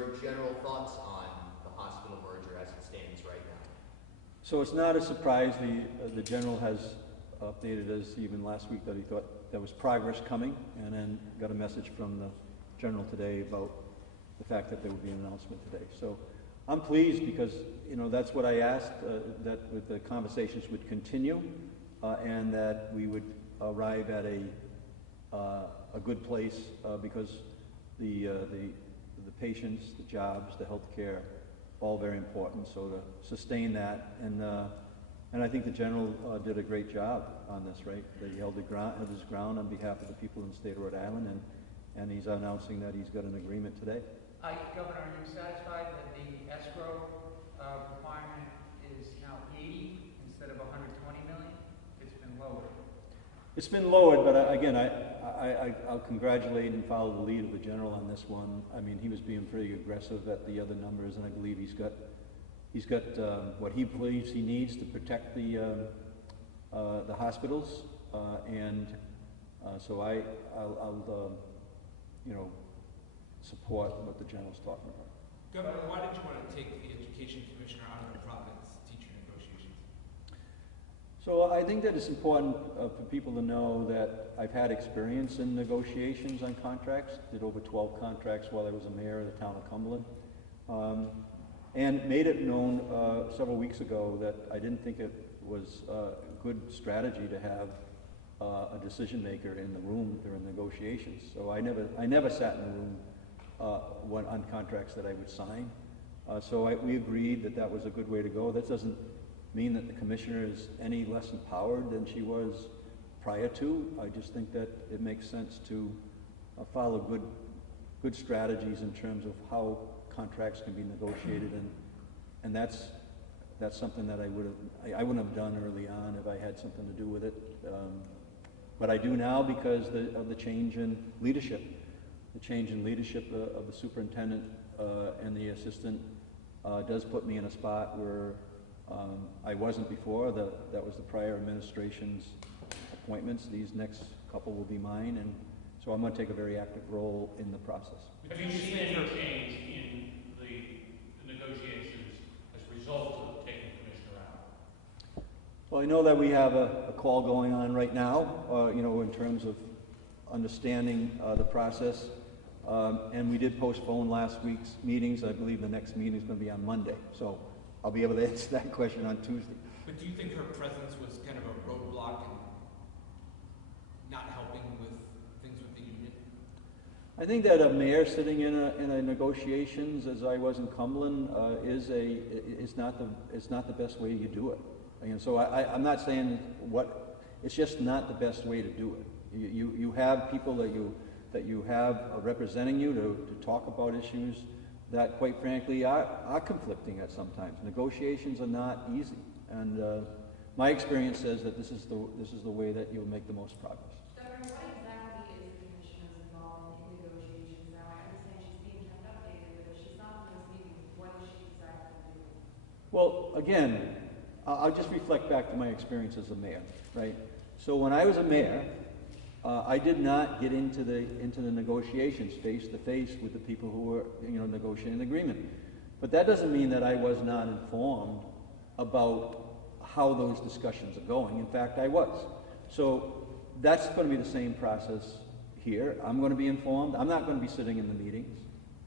your general thoughts on the hospital merger as it stands right now. So it's not a surprise. The general has updated us even last week that he thought there was progress coming, and then got a message from the general today about the fact that there would be an announcement today. So I'm pleased because, you know, that's what I asked, that with the conversations would continue, and that we would arrive at a good place, because the patients, the jobs, the health care, all very important. So to sustain that, and I think the general did a great job on this, right? He held his ground on behalf of the people in the state of Rhode Island, and he's announcing that he's got an agreement today. Governor, are you satisfied that the escrow requirement is now 80 instead of 120 million? It's been lowered. It's been lowered, but again, I'll congratulate and follow the lead of the general on this one. I mean, he was being pretty aggressive at the other numbers, and I believe he's got what he believes he needs to protect the hospitals, and so I'll you know, support what the general's talking about. Governor, why did you want to take the education commissioner out of the province teacher negotiations? So I think that it's important for people to know that I've had experience in negotiations on contracts. Did over 12 contracts while I was a mayor of the town of Cumberland. And made it known several weeks ago that I didn't think it was a good strategy to have a decision maker in the room during negotiations. So I never sat in the room on contracts that I would sign. So we agreed that that was a good way to go. That doesn't mean that the commissioner is any less empowered than she was prior to. I just think that it makes sense to follow good strategies in terms of how contracts can be negotiated, and that's something that I wouldn't have done early on if I had something to do with it. But I do now because of the change in leadership. The change in leadership of the superintendent and the assistant does put me in a spot where I wasn't before. That was the prior administration's appointments. These next couple will be mine, and so I'm going to take a very active role in the process. Have you seen any change in the negotiations as a result of taking the commissioner out? Well, I know that we have a call going on right now, you know, in terms of understanding the process. And we did postpone last week's meetings. I believe the next meeting is going to be on Monday. So I'll be able to answer that question on Tuesday. But do you think her presence was kind of a roadblock and not helping with things with the union? I think that a mayor sitting in a negotiations, as I was in Cumberland, is not the best way you do it. And so I'm not saying it's just not the best way to do it. You have people that you have representing you to talk about issues that, quite frankly, are conflicting at sometimes. Negotiations are not easy, and my experience says that this is the way that you'll make the most progress. Governor, what exactly is the commissioner's involvement in negotiations now? I understand she's being kept updated, but if she's not in those meetings, what is she exactly doing? Well, again, I'll just reflect back to my experience as a mayor, right? So when I was a mayor, I did not get into the negotiations face to face with the people who were, you know, negotiating an agreement. But that doesn't mean that I was not informed about how those discussions are going. In fact, I was. So that's going to be the same process here. I'm going to be informed. I'm not going to be sitting in the meetings,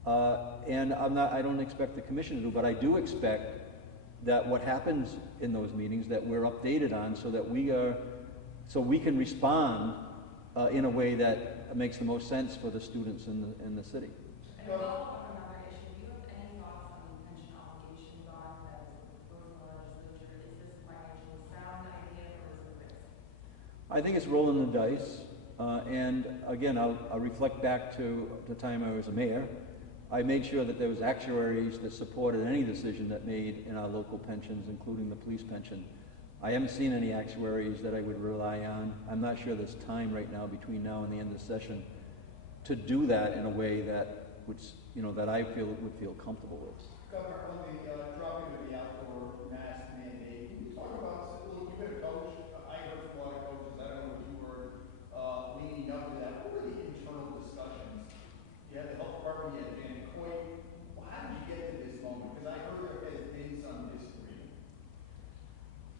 and I don't expect the commission to do. But I do expect that what happens in those meetings that we're updated on, so we can respond in a way that makes the most sense for the students in the city. And to follow up on another issue, do you have any thoughts on the pension obligation bond that is proposed in the legislature? Is this financially sound idea, or is it a risk? I think it's rolling the dice, and again, I'll reflect back to the time I was a mayor. I made sure that there was actuaries that supported any decision that made in our local pensions, including the police pension. I haven't seen any actuaries that I would rely on. I'm not sure there's time right now between now and the end of the session to do that in a way that would, you know, that I would feel comfortable with. Governor, let me drop into the outdoor mask mandate. Can you talk about, look, you've been a coach. I heard from a lot of coaches. I don't know what you heard leading up to that. What were the internal discussions? You had the health department, you had Dan Coit.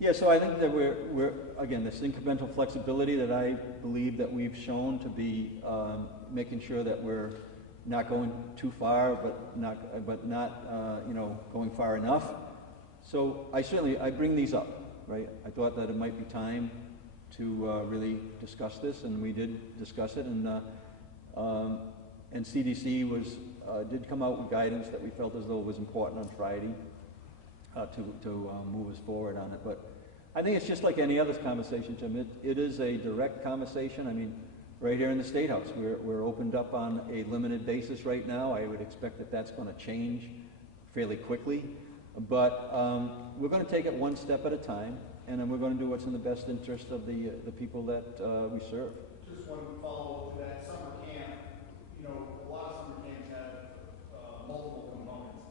Yeah, so I think that we're again, this incremental flexibility that I believe that we've shown to be making sure that we're not going too far, but not you know, going far enough. So I bring these up, right? I thought that it might be time to really discuss this, and we did discuss it, and CDC did come out with guidance that we felt as though it was important on Friday to move us forward on it. But I think it's just like any other conversation, Tim. It is a direct conversation. I mean, right here in the State House, we're opened up on a limited basis right now. I would expect that that's going to change fairly quickly. But we're going to take it one step at a time, and then we're going to do what's in the best interest of the people that we serve. Just one follow-up to that summer camp. You know, a lot of summer camps have multiple components.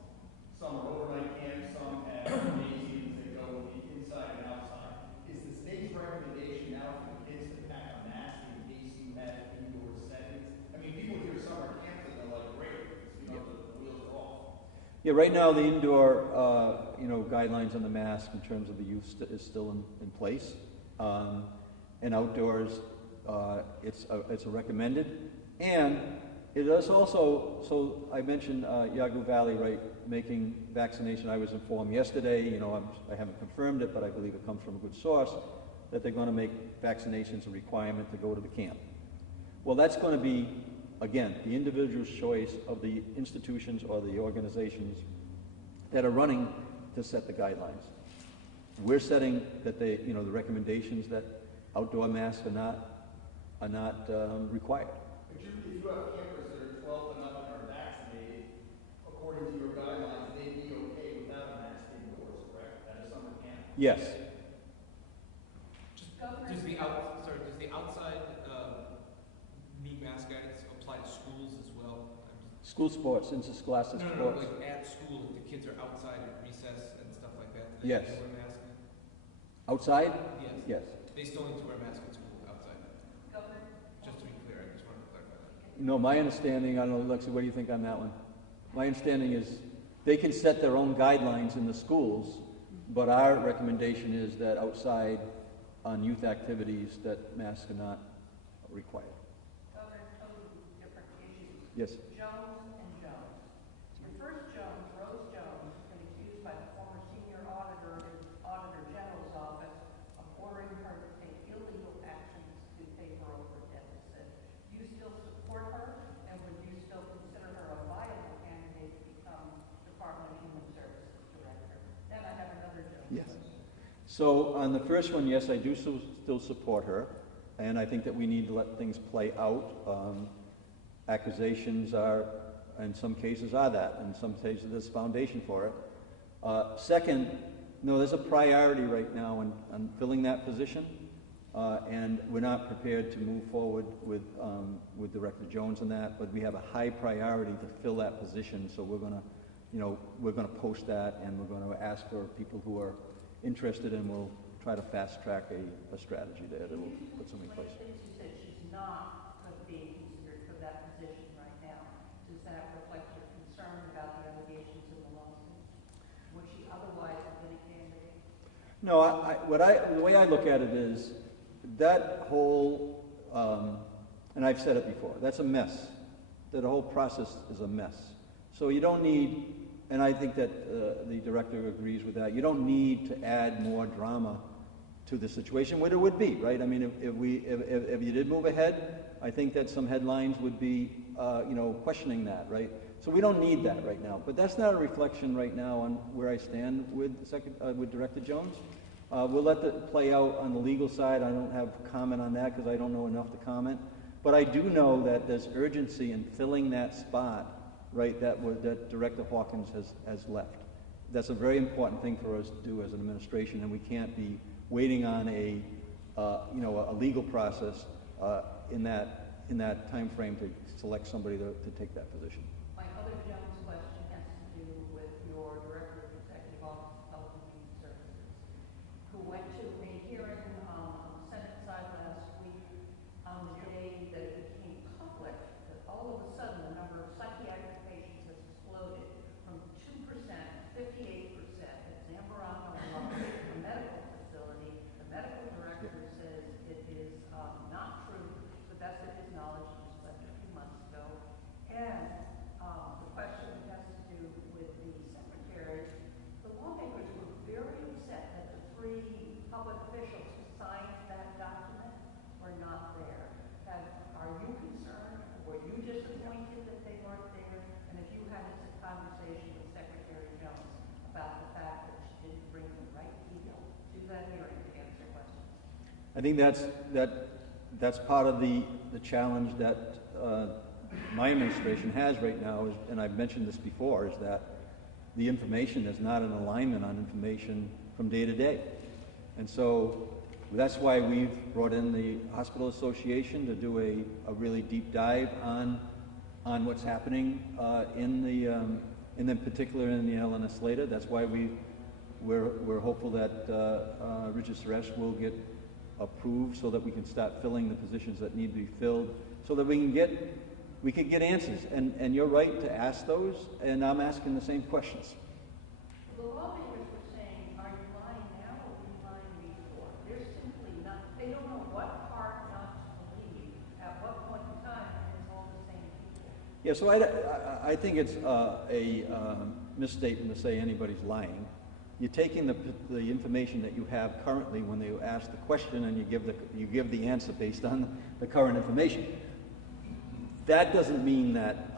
Some are overnight camps, some have gymnasiums that go inside and outside. Is the state's recommendation now for the kids to pack a mask in case you have indoor settings? I mean, people hear summer camps and they're like, great, you know, the wheels are off. Yeah, right now the indoor, you know, guidelines on the mask in terms of the use is still in place, and outdoors, it's a recommended, and it is also. So I mentioned Yagoo Valley, right, making vaccination. I was informed yesterday. You know, I haven't confirmed it, but I believe it comes from a good source that they're going to make vaccinations a requirement to go to the camp. Well, that's going to be, again, the individual's choice of the institutions or the organizations that are running to set the guidelines. We're setting that they, you know, the recommendations that outdoor masks are not required. But if you have campers that are 12 and up and are vaccinated, according to your guidelines, they'd be okay without a mask indoors, correct? At a summer camp? Yes. Does the outside need mask guidance apply to schools as well? School sports, interscholastic No, sports. like at school, if the kids are outside at recess and stuff like that, do they Yes. need to wear masks? Outside? Yes. Yes. They still need to wear masks at school outside. Governor? Just to be clear, I just wanted to clarify that. No, my understanding, I don't know, Lexi, what do you think on that one? My understanding is they can set their own guidelines in the schools, but our recommendation is that outside on youth activities that masks are not required. Governor, totally different issues. Yes. Jones and Jones. The first Jones, Rose Jones, has been accused by the former senior auditor in Auditor General's office of ordering her to take illegal actions to pay for over a deficit. Do you still support her, and would you still consider her a viable candidate to become Department of Human Services Director? Then I have another Jones. Yes. So on the first one, yes, I do still support her, and I think that we need to let things play out. Accusations are, in some cases, are that. In some cases, there's foundation for it. Second, no, there's a priority right now on filling that position, and we're not prepared to move forward with Director Jones on that, but we have a high priority to fill that position, so we're going to post that, and we're going to ask for people who are interested, and we'll try to fast track a strategy there that will put something in place. One of the things you said, she's not going to be considered for that position right now. Does that reflect your concern about the allegations in the lawsuit? Would she otherwise have been a candidate? No, the way I look at it is that whole, and I've said it before, that's a mess. That whole process is a mess. So you don't need, and I think that the director agrees with that, you don't need to add more drama to the situation, what it would be, right? I mean, if you did move ahead, I think that some headlines would be, questioning that, right? So we don't need that right now. But that's not a reflection right now on where I stand with Director Jones. We'll let that play out on the legal side. I don't have comment on that because I don't know enough to comment. But I do know that there's urgency in filling that spot, right, that Director Hawkins has left. That's a very important thing for us to do as an administration, and we can't be waiting on a legal process in that time frame to select somebody to take that position. My other Jones question has to do with your Director of Executive Office of Health and Human Services, who went to a hearing on the Senate side last week on the day that it became public that all of a sudden the number of psychiatric patients has exploded from 2% to 58% at Zambarano, a medical facility, I think that's part of the challenge that my administration has right now, and I've mentioned this before, is that the information is not in alignment on information from day to day. And so that's why we've brought in the Hospital Association to do a really deep dive on what's happening in particular in the Elena Slater. That's why we're hopeful that Richard Suresh will get approved so that we can start filling the positions that need to be filled, so that we could get answers. And you're right to ask those, and I'm asking the same questions. The lawmakers were saying, are you lying now or were you lying before? They're simply not, they don't know what part not to believe at what point in time, and it's all the same people. Yeah, so I think it's a misstatement to say anybody's lying. You're taking the information that you have currently when they ask the question, and you give the answer based on the current information. That doesn't mean that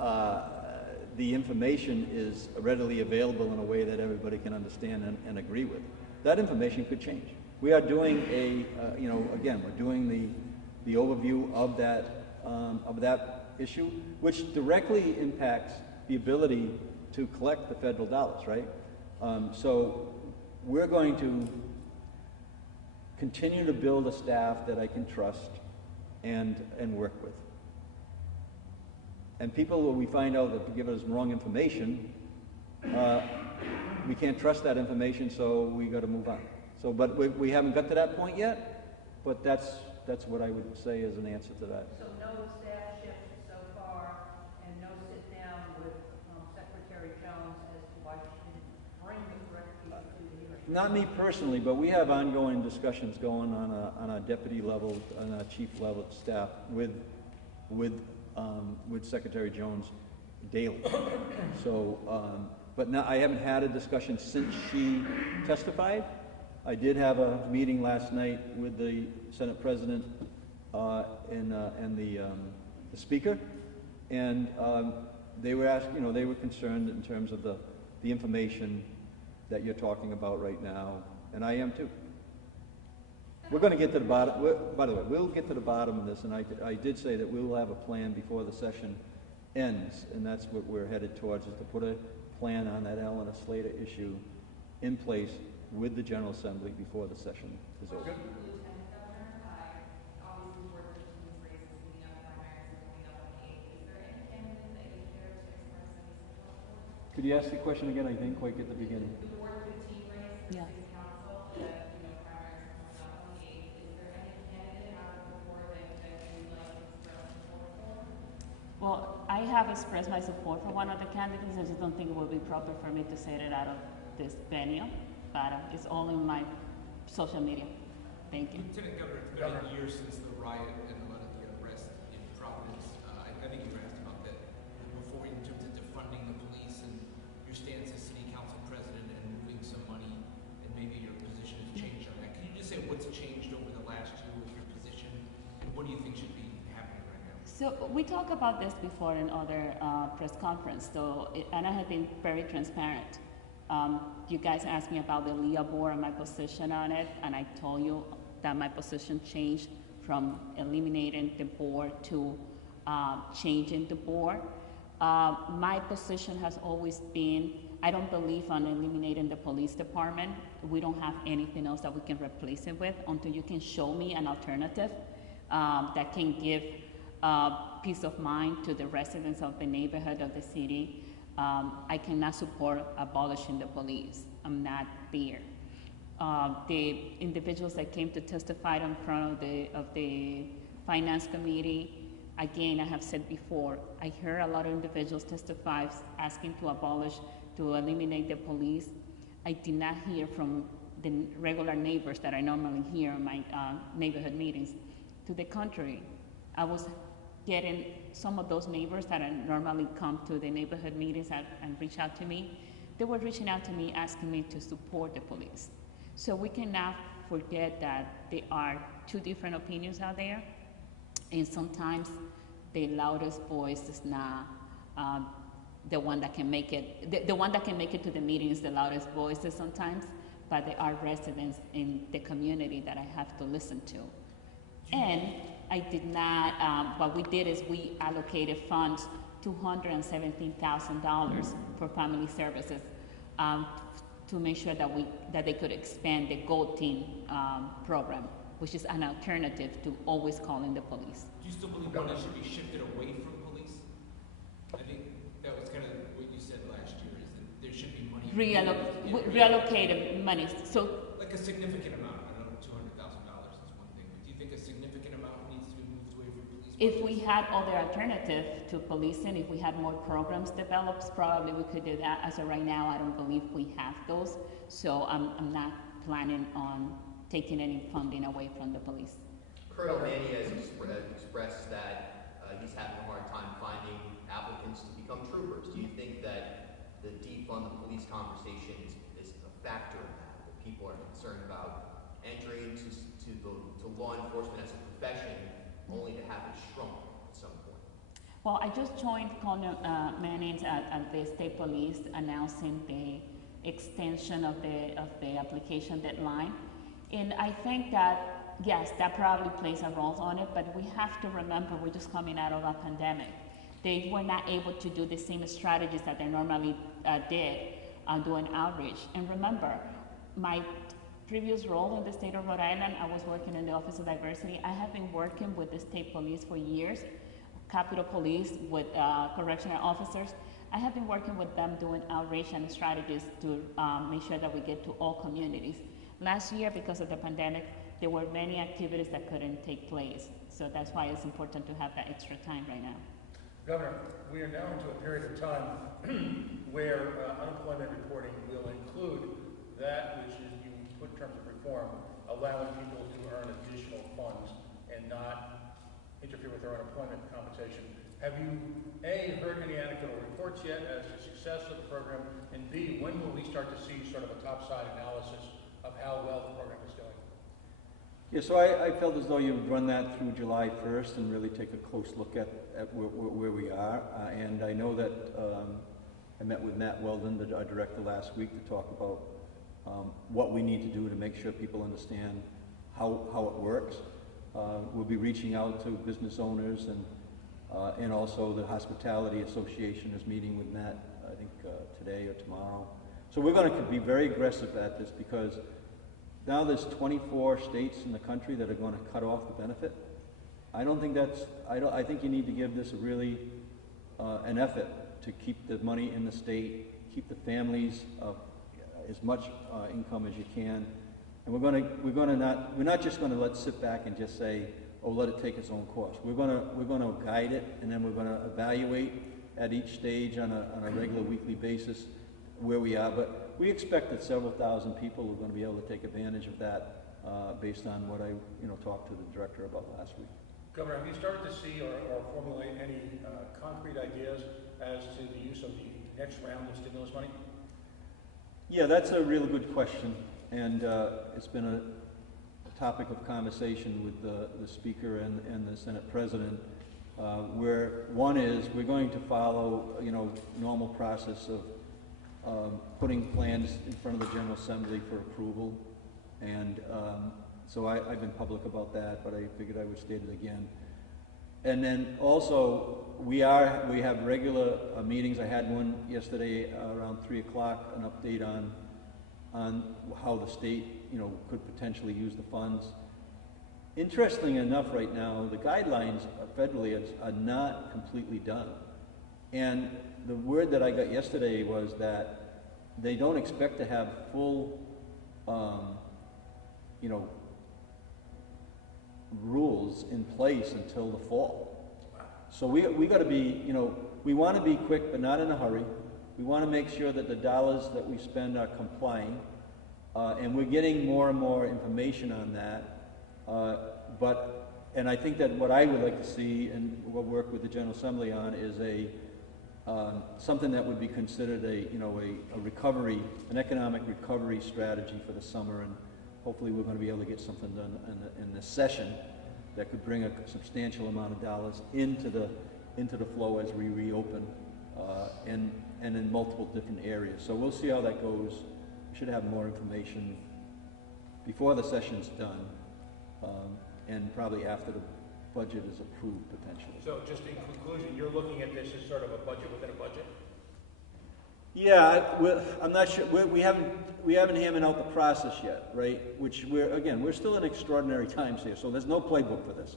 the information is readily available in a way that everybody can understand and agree with. That information could change. We are doing we're doing the overview of that issue, which directly impacts the ability to collect the federal dollars, right? So we're going to continue to build a staff that I can trust and work with. And people, when we find out that give us wrong information, we can't trust that information, so we got to move on. So, but we haven't got to that point yet, but that's what I would say as an answer to that. So no staff shift so far, and no sit down with Secretary Jones as to why she didn't bring the correct people to the hearing? Not me personally, but we have ongoing discussions going on a deputy level, on a chief level staff with Secretary Jones daily. So, but now I haven't had a discussion since she testified. I did have a meeting last night with the Senate President and the Speaker, and they were asking, they were concerned in terms of the information that you're talking about right now, and I am too. We're going to get to the bottom. By the way, we'll get to the bottom of this, and I did say that we will have a plan before the session ends, and that's what we're headed towards, is to put a plan on that Elena Slater issue in place with the General Assembly before the session is over. Lieutenant Governor, obviously worked with these races leading up primaries and coming up on the 8th. Is there any candidate that you care to express any support for? Could you ask the question again? I didn't quite get the beginning. The Ward 15 race for Yeah. City Council, that, primaries are coming up on the 8th. Is there any candidate out of the board that you'd like to express support for? Well, I have expressed my support for one of the candidates. I just don't think it would be proper for me to say it out of this venue, but it's all in my social media. Thank you. Lieutenant Governor, it's been a year since the riot and the arrest in Providence. I think you were asked about that before, in terms of defunding the police and your stance as city council president and moving some money, and maybe your position has changed on that. Can you just say what's changed over the last year with your position, and what do you think should be happening right now? So we talked about this before in other press conference, and I have been very transparent. You guys asked me about the LEA board and my position on it, and I told you that my position changed from eliminating the board to changing the board. My position has always been, I don't believe on eliminating the police department. We don't have anything else that we can replace it with until you can show me an alternative that can give peace of mind to the residents of the neighborhood of the city. I cannot support abolishing the police. I'm not there. The individuals that came to testify in front of the Finance Committee, again, I have said before, I heard a lot of individuals testify asking to eliminate the police. I did not hear from the regular neighbors that I normally hear in my neighborhood meetings. To the contrary, I was getting some of those neighbors that normally come to the neighborhood meetings and reach out to me. They were reaching out to me asking me to support the police. So we cannot forget that there are two different opinions out there, and sometimes the loudest voice is not the one that can make it. The one that can make it to the meeting is the loudest voice sometimes, but there are residents in the community that I have to listen to. And I did not, what we did is we allocated funds, $217,000 for family services, to make sure that they could expand the Gold Team program, which is an alternative to always calling the police. Do you still believe money should be shifted away from police? I think that was kind of what you said last year, is that there should be money. Reallocated money. So, like a significant amount. I don't know, $200,000 is one thing, but do you think a significant amount needs to be moved away from police? if we had other alternatives to policing, if we had more programs developed, probably we could do that. As of right now, I don't believe we have those. So I'm not planning on taking any funding away from the police. Colonel Manny has expressed that he's having a hard time finding applicants to become troopers. Do you think that the defund the police conversation is a factor in that people are concerned about entering to law enforcement as a profession only to have it shrunk at some point? Well, I just joined Colonel Manning at the state police announcing the extension of the application deadline. And I think that, yes, that probably plays a role on it, but we have to remember we're just coming out of a pandemic. They were not able to do the same strategies that they normally did doing outreach. And remember, my previous role in the state of Rhode Island, I was working in the Office of Diversity. I have been working with the state police for years, Capitol Police, with correctional officers. I have been working with them doing outreach and strategies to make sure that we get to all communities. Last year, because of the pandemic, there were many activities that couldn't take place. So that's why it's important to have that extra time right now. Governor, we are now into a period of time where unemployment reporting will include that which is, you put in terms of reform, allowing people to earn additional funds and not interfere with their unemployment compensation. Have you, A, heard any anecdotal reports yet as to success of the program, and B, when will we start to see sort of a topside analysis of how well the program is going? Yeah, so I felt as though you would run that through July 1st and really take a close look at where we are. And I know that I met with Matt Weldon, our director, last week to talk about what we need to do to make sure people understand how it works. We'll be reaching out to business owners, and also the Hospitality Association is meeting with Matt, I think today or tomorrow. So we're going to be very aggressive at this, because now there's 24 states in the country that are going to cut off the benefit. I don't think that's, I think you need to give this a really an effort to keep the money in the state, keep the families as much income as you can. And we're not just going to sit back and just say, oh, let it take its own course. We're going to guide it, and then we're going to evaluate at each stage on a regular weekly basis where we are. But we expect that several thousand people are going to be able to take advantage of that based on what I talked to the director about last week. Governor, have you started to see or formulate any concrete ideas as to the use of the next round of stimulus money? Yeah, that's a really good question, and it's been a topic of conversation with the Speaker and the Senate President, where one is we're going to follow, normal process of putting plans in front of the General Assembly for approval, and so I've been public about that, but I figured I would state it again. And then also we have regular meetings. I had one yesterday around 3 o'clock, an update on how the state could potentially use the funds. Interestingly enough, right now the guidelines federally are not completely done, and the word that I got yesterday was that they don't expect to have full rules in place until the fall. So we got to be, we want to be quick, but not in a hurry. We want to make sure that the dollars that we spend are complying, and we're getting more and more information on that. And I think that what I would like to see, and we'll work with the General Assembly on, is something that would be considered a recovery, an economic recovery strategy for the summer, and hopefully we're going to be able to get something done in this session that could bring a substantial amount of dollars into the flow as we reopen, and in multiple different areas. So we'll see how that goes should have more information before the session's done, and probably after the budget is approved potentially. So just in conclusion, you're looking at this as sort of a budget within a budget? Yeah, I'm not sure, we haven't hammered out the process yet, right? Which we're still in extraordinary times here, so there's no playbook for this.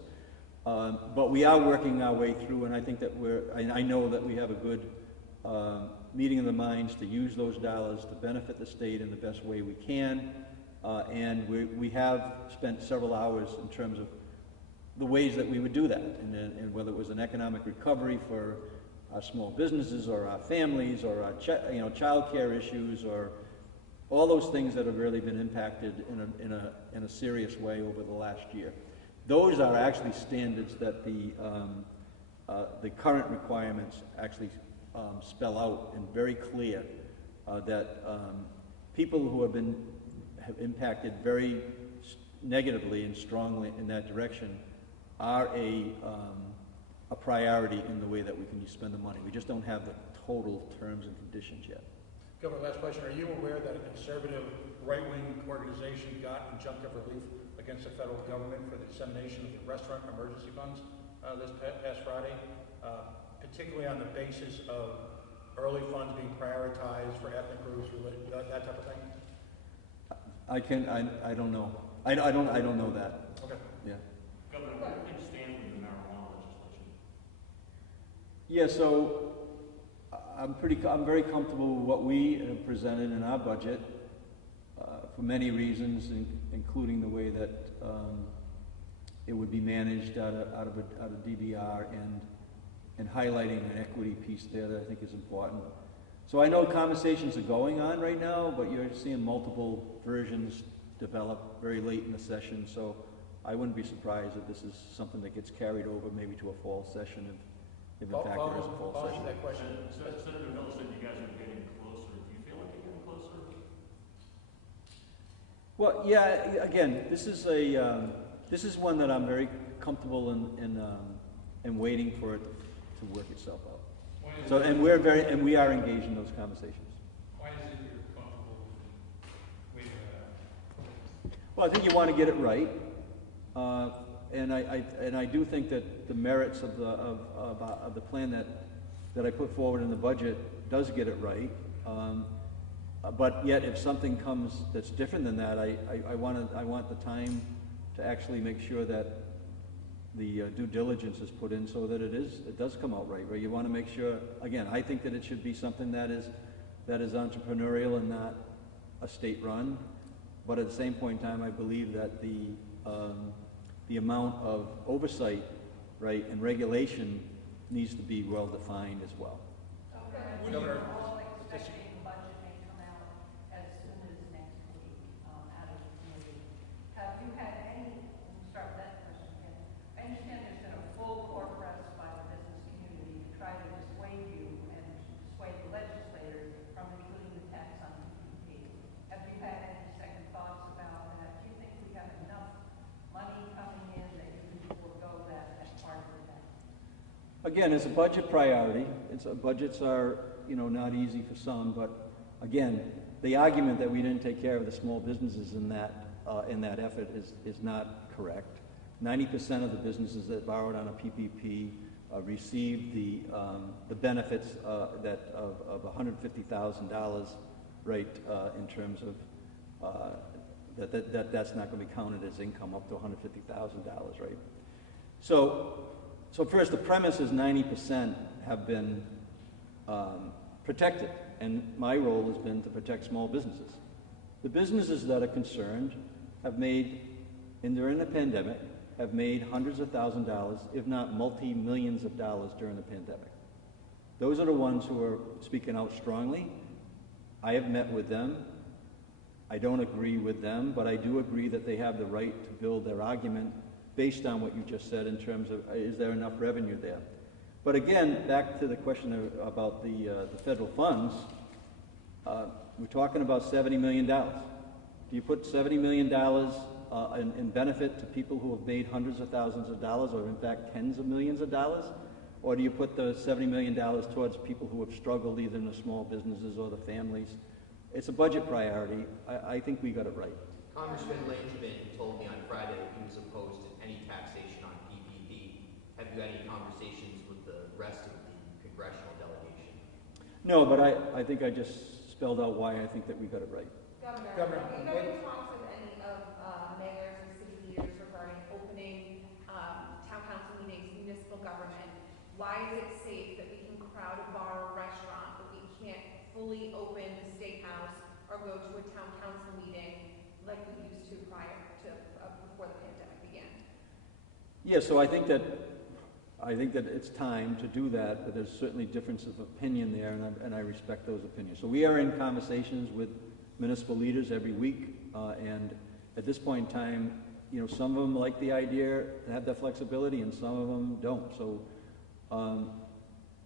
But we are working our way through, and I think that I know that we have a good meeting of the minds to use those dollars to benefit the state in the best way we can. And we have spent several hours in terms of the ways that we would do that, and whether it was an economic recovery for our small businesses or our families or our child care issues or all those things that have really been impacted in a serious way over the last year. Those are actually standards that the current requirements actually spell out and very clear that people who have impacted very negatively and strongly in that direction are a priority in the way that we can spend the money. We just don't have the total terms and conditions yet. Governor, last question. Are you aware that a conservative right-wing organization got injunctive relief against the federal government for the dissemination of the restaurant emergency funds this past Friday, particularly on the basis of early funds being prioritized for ethnic groups, that type of thing? I don't know. I don't know that. Okay. Yeah. Governor, where do things stand with the marijuana legislation? Yeah, so I'm very comfortable with what we have presented in our budget for many reasons, including the way that it would be managed out of DBR and highlighting an equity piece there that I think is important. So I know conversations are going on right now, but you're seeing multiple versions develop very late in the session, so I wouldn't be surprised if this is something that gets carried over maybe to a fall session if in fact there is a fall session. That question. Senator Miller said you guys are getting closer. Do you feel like you're getting closer? Well, yeah, again, this is one that I'm very comfortable in waiting for it to work itself out. So, and we are engaged in those conversations. Why is it you're comfortable with waiting that out? Well, I think you want to get it right, and I do think that the merits of the plan that I put forward in the budget does get it right. But yet, if something comes that's different than that, I want the time to actually make sure that the due diligence is put in so that it does come out right. Right? You want to make sure. Again, I think that it should be something that is entrepreneurial and not a state-run. But at the same point in time, I believe that the amount of oversight, right, and regulation needs to be well defined as well. Governor, all expecting the budget may come out as soon as next week out of the committee. Have you had any? Start with that question again. I understand there's been a full court press by the business community to try to dissuade you and dissuade the legislators from including the tax on PPP. Have you had any second thoughts about that? Do you think we have enough money coming in that you can forego that as part of the tax? Again, it's a budget priority. Budgets are, not easy for some, but again, the argument that we didn't take care of the small businesses in that effort is not correct. 90% of the businesses that borrowed on a PPP received the benefits of $150,000, right? In terms of that's not going to be counted as income up to $150,000, right? So first, the premise is 90% have been protected, and my role has been to protect small businesses. The businesses that are concerned have made, and during the pandemic, have made hundreds of thousands of dollars, if not multi-millions of dollars during the pandemic. Those are the ones who are speaking out strongly. I have met with them. I don't agree with them, but I do agree that they have the right to build their argument based on what you just said in terms of is there enough revenue there. But again, back to the question about the federal funds, we're talking about $70 million. Do you put $70 million in benefit to people who have made hundreds of thousands of dollars or in fact tens of millions of dollars? Or do you put the $70 million towards people who have struggled either in the small businesses or the families it's a budget priority. I think we got it right. Congressman Langevin told me on Friday he was opposed to any taxation on PPP. Have you had any conversations with the rest of the congressional delegation? No, but I think I just spelled out why I think that we got it right. Governor, have you been in talks with any of mayors or city leaders regarding opening town council meetings, municipal government? Why is it safe that we can crowd a bar or restaurant, but we can't fully open the steakhouse or go to a town council meeting like we used to prior to before the pandemic began? Yeah, so I think that it's time to do that, but there's certainly difference of opinion there, and I respect those opinions. So we are in conversations with municipal leaders every week, and at this point in time, you know, some of them like the idea to have that flexibility, and some of them don't. So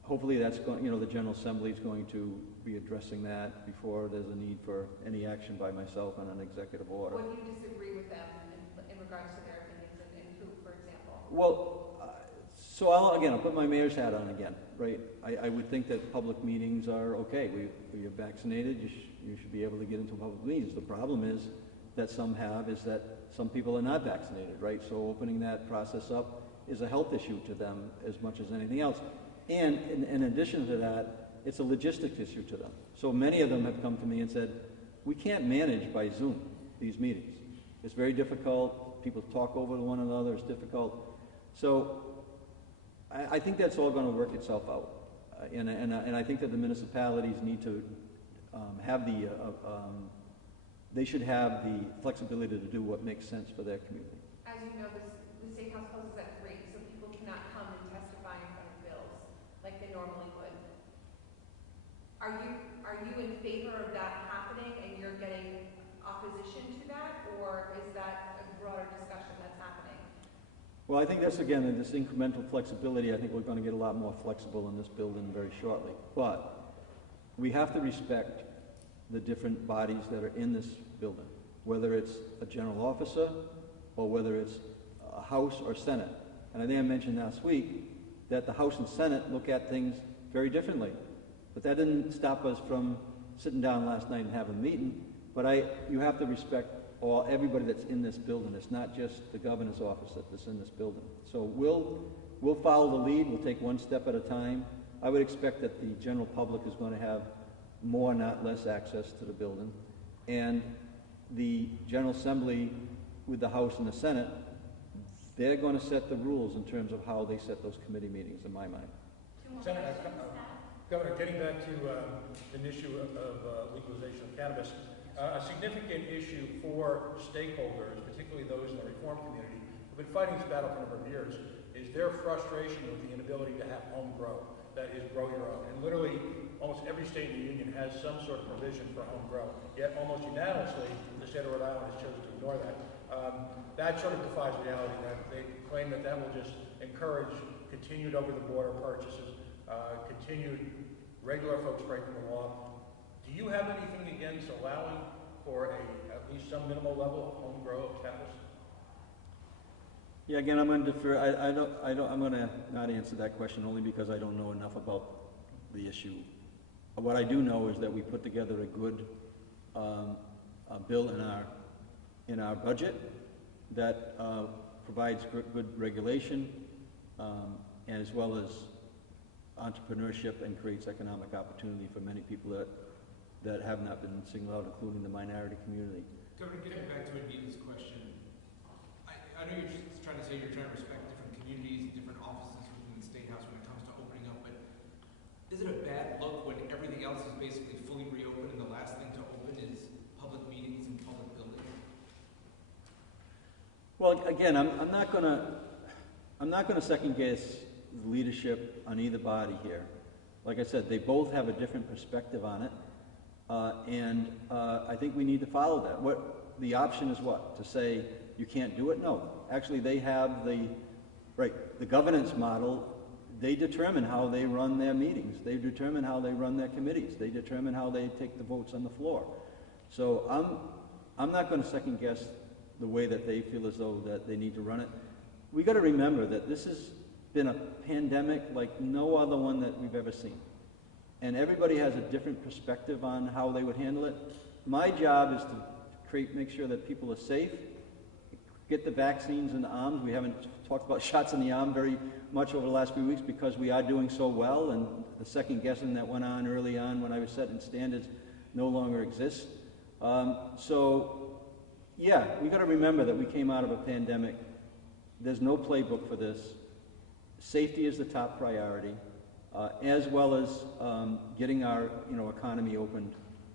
hopefully that's going, you know, the General Assembly is going to be addressing that before there's a need for any action by myself on an executive order. When you disagree with them in regards to their opinions and who, for example? Well, so I'll put my mayor's hat on again, right? I would think that public meetings are okay. You're vaccinated, you should be able to get into public meetings. The problem is that some people are not vaccinated, right? So opening that process up is a health issue to them as much as anything else. And in addition to that, it's a logistics issue to them. So many of them have come to me and said, we can't manage by Zoom these meetings. It's very difficult. People talk over one another. It's difficult. So I think that's all going to work itself out. And I think that the municipalities need to have they should have the flexibility to do what makes sense for their community. As you know, the steakhouse closes at 3, so people cannot come and testify in front of bills like they normally would. Are you in favor of that happening and you're getting opposition to that, or is that a broader discussion that's happening? Well, I think that's, again, this incremental flexibility. I think we're going to get a lot more flexible in this building very shortly. But we have to respect the different bodies that are in this building, whether it's a general officer or whether it's a House or Senate. And I think I mentioned last week that the House and Senate look at things very differently. But that didn't stop us from sitting down last night and having a meeting. But you have to respect everybody that's in this building. It's not just the governor's office that's in this building. So we'll follow the lead. We'll take one step at a time. I would expect that the general public is going to have more, not less, access to the building. And the General Assembly with the House and the Senate, they're going to set the rules in terms of how they set those committee meetings, in my mind. Senator, Governor, getting back to an issue of legalization of cannabis, a significant issue for stakeholders, particularly those in the reform community, who've been fighting this battle for a number of years, is their frustration with the inability to have home grow, that is, grow your own. And literally, almost every state in the union has some sort of provision for home grow. Yet, almost unanimously, the state of Rhode Island has chosen to ignore that. That sort of defies reality. That they claim that will just encourage continued over-the-border purchases, continued regular folks breaking the law. Do you have anything against allowing for at least some minimal level of home grow of cannabis? Yeah, again, I'm going to defer. I'm going to not answer that question only because I don't know enough about the issue. What I do know is that we put together a good bill in our budget that provides good regulation, and as well as entrepreneurship, and creates economic opportunity for many people that have not been singled out, including the minority community. Governor, getting back to Anita's question, I know you're just trying to say you're trying to respect different communities and different offices within the State House when it comes to opening up, but is it a bad look when everything else is basically fully reopened and the last thing to open is public meetings and public buildings? Well, again, I'm not going to second guess the leadership on either body here. Like I said, they both have a different perspective on it, and I think we need to follow that. The option is what? To say you can't do it? No. Actually, they have the governance model. They determine how they run their meetings. They determine how they run their committees. They determine how they take the votes on the floor. So I'm not going to second guess the way that they feel as though that they need to run it. We got to remember that this has been a pandemic like no other one that we've ever seen. and everybody has a different perspective on how they would handle it. My job is to make sure that people are safe, get the vaccines in the arms. We haven't talked about shots in the arm very much over the last few weeks because we are doing so well, and the second guessing that went on early on when I was setting standards no longer exists. Yeah, we got to remember that we came out of a pandemic. There's no playbook for this. Safety is the top priority, as well as getting our economy open,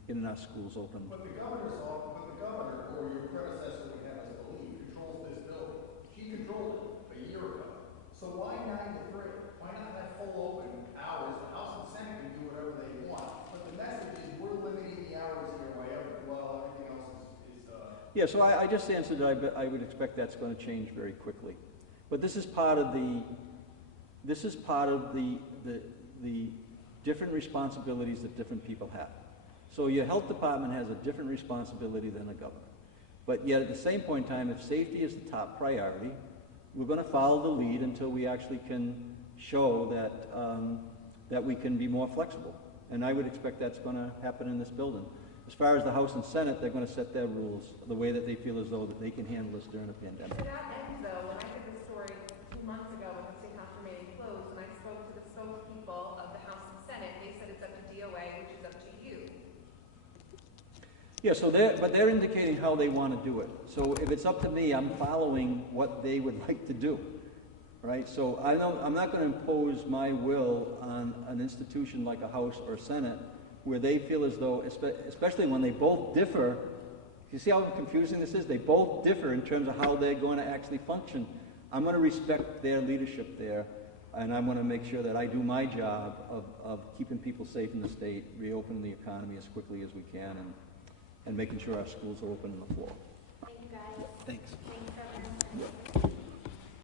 getting our schools open. But the governor, or your predecessor would have us believe, controls this building. She controlled it a year ago. So why 9 to 3? Why not have full open hours? The House and Senate can do whatever they want. But the message is we're limiting the hours here while everything else is Yeah, so I just answered that I would expect that's going to change very quickly. But this is part of the different responsibilities that different people have. So your health department has a different responsibility than the governor. But yet at the same point in time, if safety is the top priority, we're going to follow the lead until we actually can show that we can be more flexible. And I would expect that's going to happen in this building. As far as the House and Senate, they're going to set their rules the way that they feel as though that they can handle this during a pandemic. To that end, though, when I did the story 2 months ago when the City Council remaining closed, and I spoke to the spokespeople of the House and Senate, they said it's up to DOA, which is up to you. Yeah, so they're indicating how they want to do it. So if it's up to me, I'm following what they would like to do, right? So I'm not going to impose my will on an institution like a House or Senate where they feel as though, especially when they both differ. You see how confusing this is? They both differ in terms of how they're going to actually function. I'm going to respect their leadership there, and I'm going to make sure that I do my job of keeping people safe in the state, reopening the economy as quickly as we can, and making sure our schools are open on the floor. Thank you, guys. Thanks. Thanks for everyone.